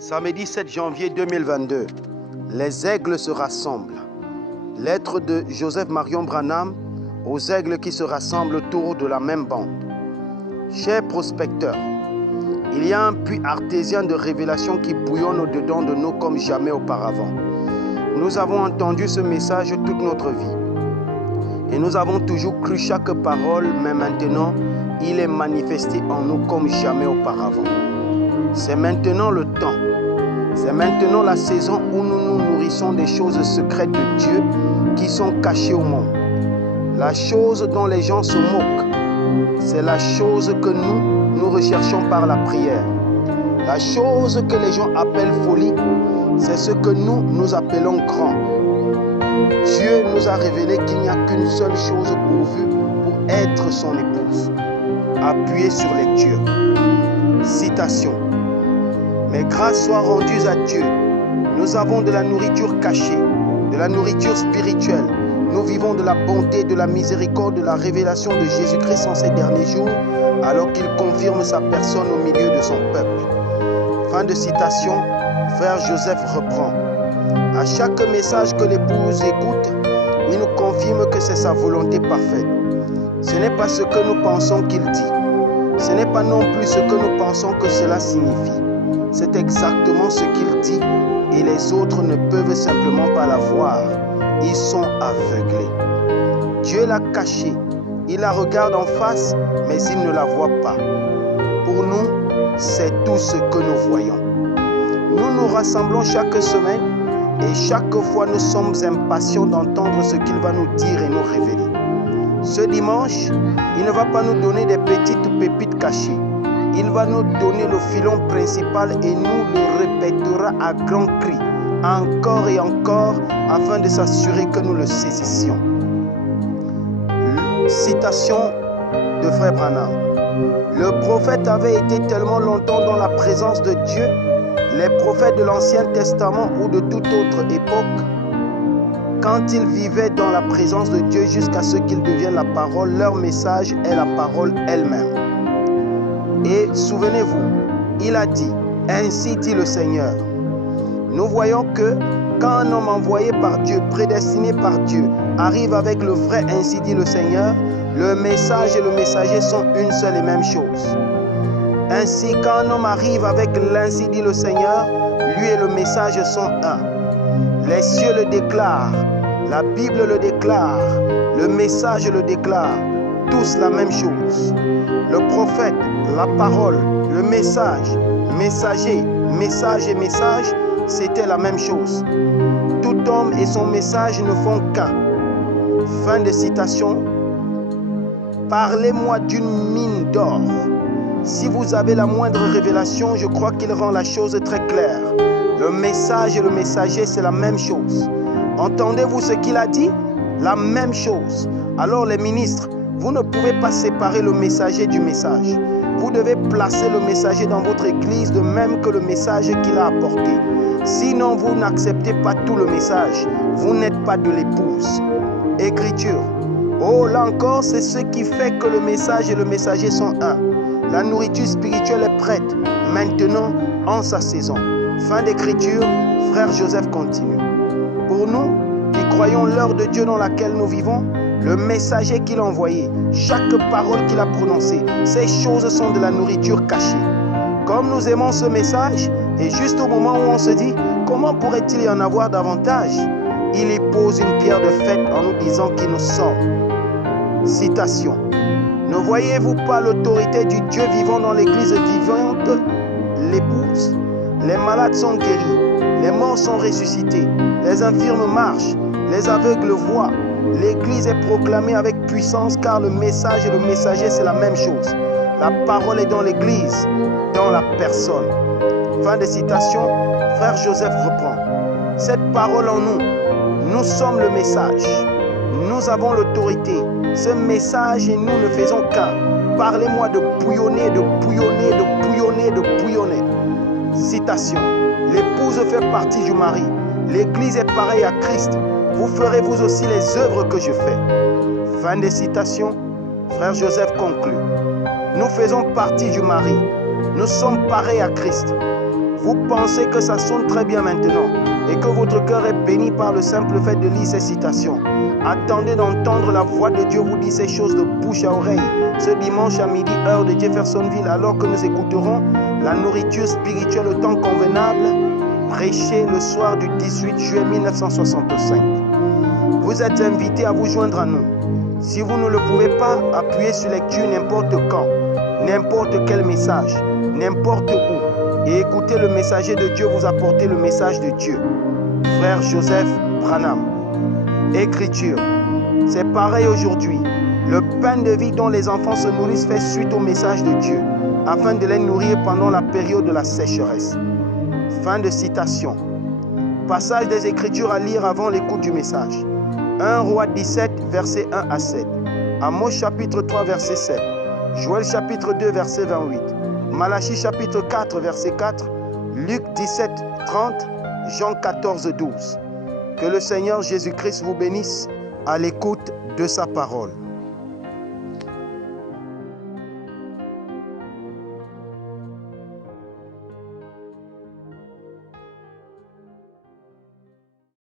Samedi 7 janvier 2022, les aigles se rassemblent. Lettre de Joseph Marion Branham aux aigles qui se rassemblent autour de la même bande. Chers prospecteurs, il y a un puits artésien de révélation qui bouillonne au-dedans de nous comme jamais auparavant. Nous avons entendu ce message toute notre vie. Et nous avons toujours cru chaque parole, mais maintenant, il est manifesté en nous comme jamais auparavant. C'est maintenant le temps. C'est maintenant la saison où nous nous nourrissons des choses secrètes de Dieu qui sont cachées au monde. La chose dont les gens se moquent, c'est la chose que nous recherchons par la prière. La chose que les gens appellent folie, c'est ce que nous appelons grand. Dieu nous a révélé qu'il n'y a qu'une seule chose pourvue pour être son épouse. Appuyez sur lecture. Citation. Mais grâce soit rendue à Dieu. Nous avons de la nourriture cachée, de la nourriture spirituelle. Nous vivons de la bonté, de la miséricorde, de la révélation de Jésus-Christ en ces derniers jours, alors qu'il confirme sa personne au milieu de son peuple. Fin de citation, frère Joseph reprend. À chaque message que l'épouse écoute, il nous confirme que c'est sa volonté parfaite. Ce n'est pas ce que nous pensons qu'il dit. Ce n'est pas non plus ce que nous pensons que cela signifie. C'est exactement ce qu'il dit et les autres ne peuvent simplement pas la voir. Ils sont aveuglés. Dieu l'a cachée. Il la regarde en face, mais il ne la voit pas. Pour nous, c'est tout ce que nous voyons. Nous nous rassemblons chaque semaine et chaque fois nous sommes impatients d'entendre ce qu'il va nous dire et nous révéler. Ce dimanche, il ne va pas nous donner des petites pépites cachées. Il va nous donner le filon principal et nous le répétera à grands cris, encore et encore, afin de s'assurer que nous le saisissions. Citation de frère Branham. Le prophète avait été tellement longtemps dans la présence de Dieu, les prophètes de l'Ancien Testament ou de toute autre époque, quand ils vivaient dans la présence de Dieu jusqu'à ce qu'ils deviennent la parole, leur message est la parole elle-même. Et souvenez-vous, il a dit, ainsi dit le Seigneur. Nous voyons que quand un homme envoyé par Dieu, prédestiné par Dieu, arrive avec le vrai ainsi dit le Seigneur, le message et le messager sont une seule et même chose. Ainsi, quand un homme arrive avec l'ainsi dit le Seigneur, lui et le message sont un. Les cieux le déclarent, la Bible le déclare, le message le déclare, tous la même chose. Le prophète, la parole, le message, messager, message et message, c'était la même chose. Tout homme et son message ne font qu'un. Fin de citation. Parlez-moi d'une mine d'or. Si vous avez la moindre révélation, je crois qu'il rend la chose très claire. Le message et le messager, c'est la même chose. Entendez-vous ce qu'il a dit? La même chose. Alors les ministres, vous ne pouvez pas séparer le messager du message. Vous devez placer le messager dans votre église de même que le message qu'il a apporté. Sinon, vous n'acceptez pas tout le message. Vous n'êtes pas de l'épouse. Écriture. Oh, là encore, c'est ce qui fait que le message et le messager sont un. La nourriture spirituelle est prête, maintenant, en sa saison. Fin d'écriture, frère Joseph continue. Pour nous, qui croyons l'heure de Dieu dans laquelle nous vivons, le messager qu'il a envoyé, chaque parole qu'il a prononcée, ces choses sont de la nourriture cachée. Comme nous aimons ce message, et juste au moment où on se dit, comment pourrait-il y en avoir davantage? Il y pose une pierre de fête en nous disant qui nous sommes. Citation. Ne voyez-vous pas l'autorité du Dieu vivant dans l'église vivante, l'épouse? Les malades sont guéris, les morts sont ressuscités, les infirmes marchent, les aveugles voient. L'église est proclamée avec puissance car le message et le messager c'est la même chose. La parole est dans l'église, dans la personne. Fin de citation, frère Joseph reprend. Cette parole en nous, nous sommes le message. Nous avons l'autorité. Ce message et nous ne faisons qu'un. Parlez-moi de bouillonner, de bouillonner, de bouillonner, de bouillonner. Citation. L'épouse fait partie du mari. L'église est pareille à Christ. Vous ferez vous aussi les œuvres que je fais. Fin de citation. Frère Joseph conclut. Nous faisons partie du mari. Nous sommes pareils à Christ. Vous pensez que ça sonne très bien maintenant et que votre cœur est béni par le simple fait de lire ces citations. Attendez d'entendre la voix de Dieu vous dire ces choses de bouche à oreille ce dimanche à midi, heure de Jeffersonville, alors que nous écouterons la nourriture spirituelle au temps convenable, prêchée le soir du 18 juillet 1965. Vous êtes invités à vous joindre à nous. Si vous ne le pouvez pas, appuyez sur lecture n'importe quand, n'importe quel message, n'importe où, et écoutez le messager de Dieu vous apporter le message de Dieu. Frère Joseph Branham. Écriture. C'est pareil aujourd'hui. Le pain de vie dont les enfants se nourrissent fait suite au message de Dieu, afin de les nourrir pendant la période de la sécheresse. Fin de citation. Passage des Écritures à lire avant l'écoute du message. 1 Roi 17, versets 1 à 7. Amos chapitre 3, verset 7. Joël chapitre 2, verset 28. Malachie chapitre 4, verset 4. Luc 17, 30. Jean 14, 12. Que le Seigneur Jésus-Christ vous bénisse à l'écoute de sa parole.